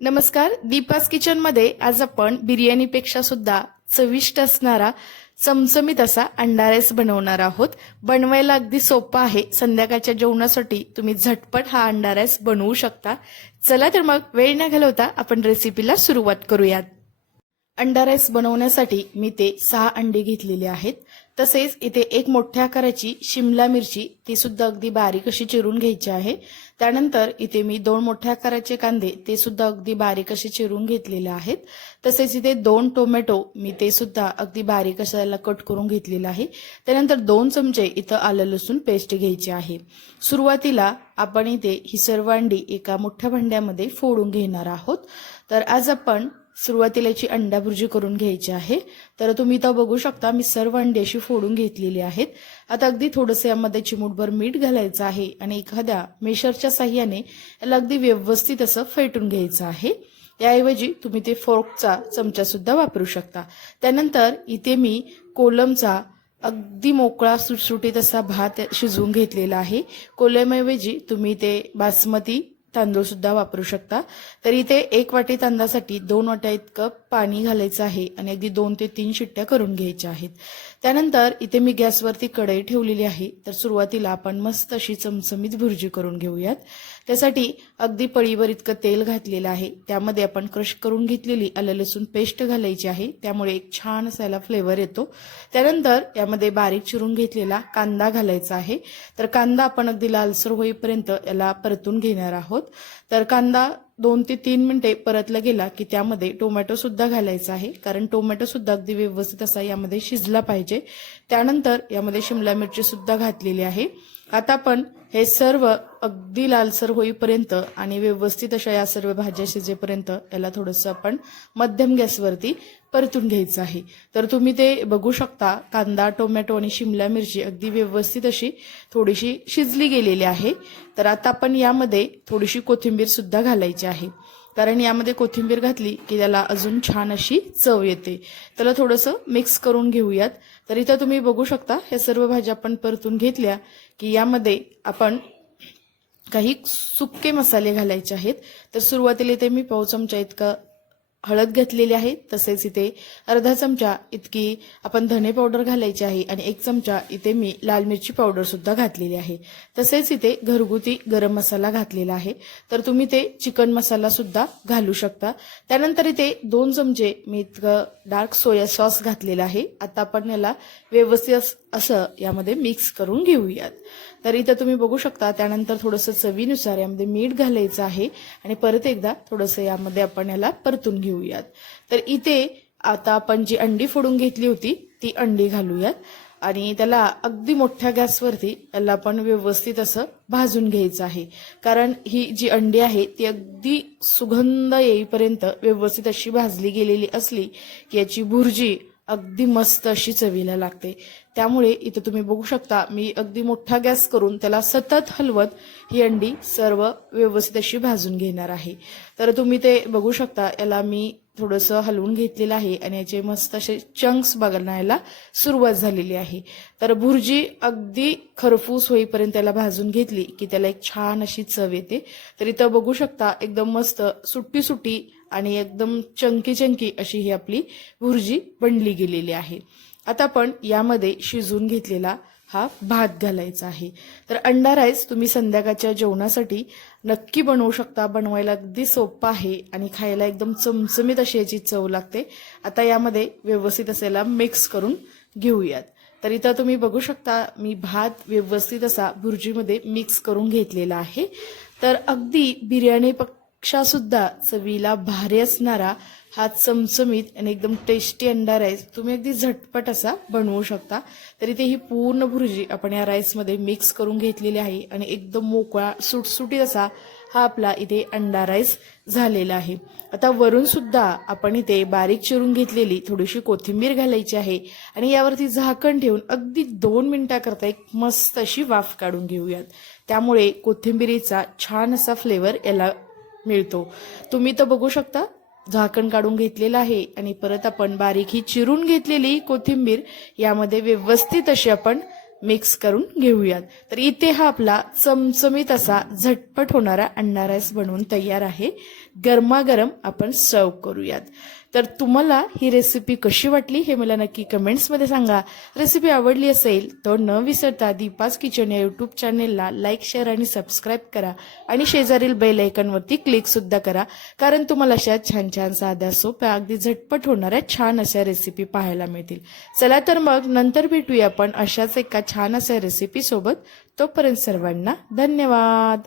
नमस्कार, दीपास किचन मध्ये आज आपण बिर्याणीपेक्षा सुद्धा चविष्ट असणारा चमचमीत असा अंडा राईस बनवणार आहोत। बनवायला अगदी सोपा आहे। संध्याकाळच्या जेवणासाठी तुम्ही झटपट हा अंडा राईस बनवू शकता। चला तर मग वेळ न घालवता आपण रेसिपीला सुरुवात करूयात। अंडा राईस बनवण्यासाठी मी ते 6 अंडे घेतलेले आहेत। तसेच इथे एक मोठ्या आकाराची शिमला मिरची ती सुद्धा अगदी बारीक अशी चिरून घ्यायची आहे। त्यानंतर इथे मी 2 मोठ्या आकाराचे कांदे ते सुद्धा अगदी बारीक असे चिरून घेतलेले आहेत। तसेच इथे 2 टोमॅटो मी ते सुद्धा अगदी बारीक असायला कट करून घेतलेले आहे। त्यानंतर 2 चमचे इथं आलं लसूण पेस्ट घ्यायची आहे। सुरुवातीला आपण इथे ही सर्व अंडी एका मोठ्या भांड्यामध्ये फोडून घेणार आहोत। तर आज आपण सुरुवातीला याची अंडा भुर्जी करून घ्यायची आहे। तर तुम्ही इथं बघू शकता मी सर्व अंडी अशी फोडून घेतलेली आहेत। आता अगदी थोडंसं यामध्ये चिमूटभर मीठ घालायचं आहे आणि एखाद्या मेशरच्या साहाय्याने याला अगदी व्यवस्थित असं फेटून घ्यायचं आहे। याऐवजी तुम्ही ते फोर्कचा चमचा सुद्धा वापरू शकता। त्यानंतर इथे मी कोलमचा अगदी मोकळा सुटसुटीत असा भात शिजवून घेतलेला आहे। कोलमऐवजी तुम्ही ते बासमती तांदूळ सुद्धा वापरू शकता। तर इथे 1 वाटी तांदळासाठी 2 वाट्या इतकं पाणी घालायचं आहे आणि अगदी 2 ते 3 शिट्ट्या करून घ्यायच्या आहेत। त्यानंतर इथे मी गॅसवरती कढई ठेवलेली आहे। तर सुरुवातीला आपण मस्त अशी चमचमीत भुर्जी करून घेऊयात। त्यासाठी अगदी पळीवर इतकं तेल घातलेलं आहे। त्यामध्ये आपण क्रश करून घेतलेली आलं लसूण पेस्ट घालायची आहे। त्यामुळे एक छान असा फ्लेवर येतो। त्यानंतर यामध्ये बारीक चिरून घेतलेला कांदा घालायचा आहे। तर कांदा आपण अगदी लालसर होईपर्यंत याला परतून घेणार आहोत। तर कांदा 2 ते 3 मिनिटे परतला गेला की त्यामध्ये टोमॅटो सुद्धा घालायचा आहे, कारण टोमॅटो सुद्धा अगदी व्यवस्थित असा यामध्ये शिजला पाहिजे। त्यानंतर यामध्ये शिमला मिरची सुद्धा घातलेली आहे। आता आपण हे सर्व अगदी लालसर होईपर्यंत आणि व्यवस्थित अशा या सर्व भाज्या शिजेपर्यंत याला थोडंसं आपण मध्यम गॅसवरती परतून घ्यायचं आहे। तर तुम्ही ते बघू शकता कांदा, टोमॅटो आणि शिमला मिरची अगदी व्यवस्थित अशी थोडीशी शिजली गेलेली आहे। तर आता आपण यामध्ये थोडीशी कोथिंबीर सुद्धा घालायची आहे, कारण यामध्ये कोथिंबीर घातली की त्याला अजून छान अशी चव येते। त्याला थोडंसं मिक्स करून घेऊयात। तर इथं तुम्ही बघू शकता या सर्व भाज्या आपण परतून घेतल्या की यामध्ये आपण काही सुके मसाले घालायचे आहेत। तर सुरुवातीला इथे मी पाव चमचा इतका हळद घातलेली आहे। तसेच इथे अर्धा चमचा इतकी आपण धने पावडर घालायची आहे आणि 1 चमचा इथे मी लाल मिरची पावडर सुद्धा घातलेली आहे। तसेच इथे घरगुती गरम मसाला घातलेला आहे। तर तुम्ही ते चिकन मसाला सुद्धा घालू शकता। त्यानंतर इथे 2 चमचे मी इतकं डार्क सोया सॉस घातलेला आहे। आता आपण याला व्यवस्थित असं यामध्ये मिक्स करून घेऊयात। तर इथं तुम्ही बघू शकता त्यानंतर थोडंसं चवीनुसार यामध्ये मीठ घालायचं आहे आणि परत एकदा थोडंसं यामध्ये आपण याला परतून घेऊयात। तर इथे आता आपण जी अंडी फोडून घेतली होती ती अंडी घालूयात आणि त्याला अगदी मोठ्या गॅसवरती याला आपण व्यवस्थित असं भाजून घ्यायचं आहे, कारण ही जी अंडी आहे ती अगदी सुगंध येईपर्यंत व्यवस्थित अशी भाजली गेलेली असली की याची भुर्जी अगदी मस्त अशी चवीला लागते। त्यामुळे इथे तुम्ही बघू शकता मी अगदी मोठा गॅस करून त्याला सतत हलवत ही अंडी सर्व व्यवस्थित अशी भाजून घेणार आहे। तर तुम्ही ते बघू शकता याला मी थोडंसं हलवून घेतलेलं आहे आणि याचे मस्त असे चंक्स बघायला सुरुवात झालेली आहे। तर भुर्जी अगदी खरपूस होईपर्यंत त्याला भाजून घेतली की त्याला एक छान अशी चव येते। तर इथं बघू शकता एकदम मस्त सुट्टी सुट्टी आणि एकदम चंकी चंकी अशी ही आपली भुर्जी बनली गेलेली आहे। आता आपण यामध्ये शिजवून घेतलेला हा भात घालायचा आहे। तर अंडा राईस तुम्ही संध्याकाळच्या जेवणासाठी नक्की बनवू शकता। बनवायला अगदी सोपं आहे आणि खायला एकदम चमचमीत अशी याची चव लागते। आता यामध्ये व्यवस्थित असेला मिक्स करून घेऊयात। तर इथं तुम्ही बघू शकता मी भात व्यवस्थित असा भुर्जीमध्ये मिक्स करून घेतलेला आहे। तर अगदी बिर्याणी पेक्षा सुद्धा चवीला भारी असणारा हा चमचमीत आणि एकदम टेस्टी अंडा राईस तुम्ही अगदी झटपट असा बनवू शकता। तर इथे ही पूर्ण भुर्जी आपण या राईसमध्ये मिक्स करून घेतलेली आहे आणि एकदम मोकळा सुटसुटीत असा हा आपला इथे अंडा राईस झालेला आहे। आता वरून सुद्धा आपण इथे बारीक चिरून घेतलेली थोडीशी कोथिंबीर घालायची आहे आणि यावरती झाकण ठेवून अगदी 2 मिनिटाकरता एक मस्त अशी वाफ काढून घेऊयात। त्यामुळे कोथिंबीरीचा छान असा फ्लेवर याला मिळतो। तुम्ही तर बघू शकता झाकण काढून घेतलेलं आहे आणि परत आपण बारीक ही चिरून घेतलेली कोथिंबीर यामध्ये व्यवस्थित अशी आपण मिक्स करून घेऊयात. तर इथे हा आपला चमचमीत असा झटपट होणारा अंडा राईस बनवून तयार आहे. गरमागरम आपण सर्व करूयात. तर तुम्हाला ही रेसिपी कशी वाटली हे मला नक्की कमेंट्समध्ये सांगा. रेसिपी आवडली असेल तर न विसरता दीपाज किचन या यूट्यूब चॅनेलला लाईक, शेअर आणि सबस्क्राईब करा आणि शेजारील बेल आयकॉनवरती क्लिक सुद्धा करा, कारण तुम्हाला अशा छान छान साध्या सोप्या अगदी झटपट होणाऱ्या छान अशा रेसिपी पाहायला मिळतील. चला तर मग नंतर भेटूया आपण अशाच एका छान अशा रेसिपी सोबत. तोपर्यंत सर्वांना धन्यवाद.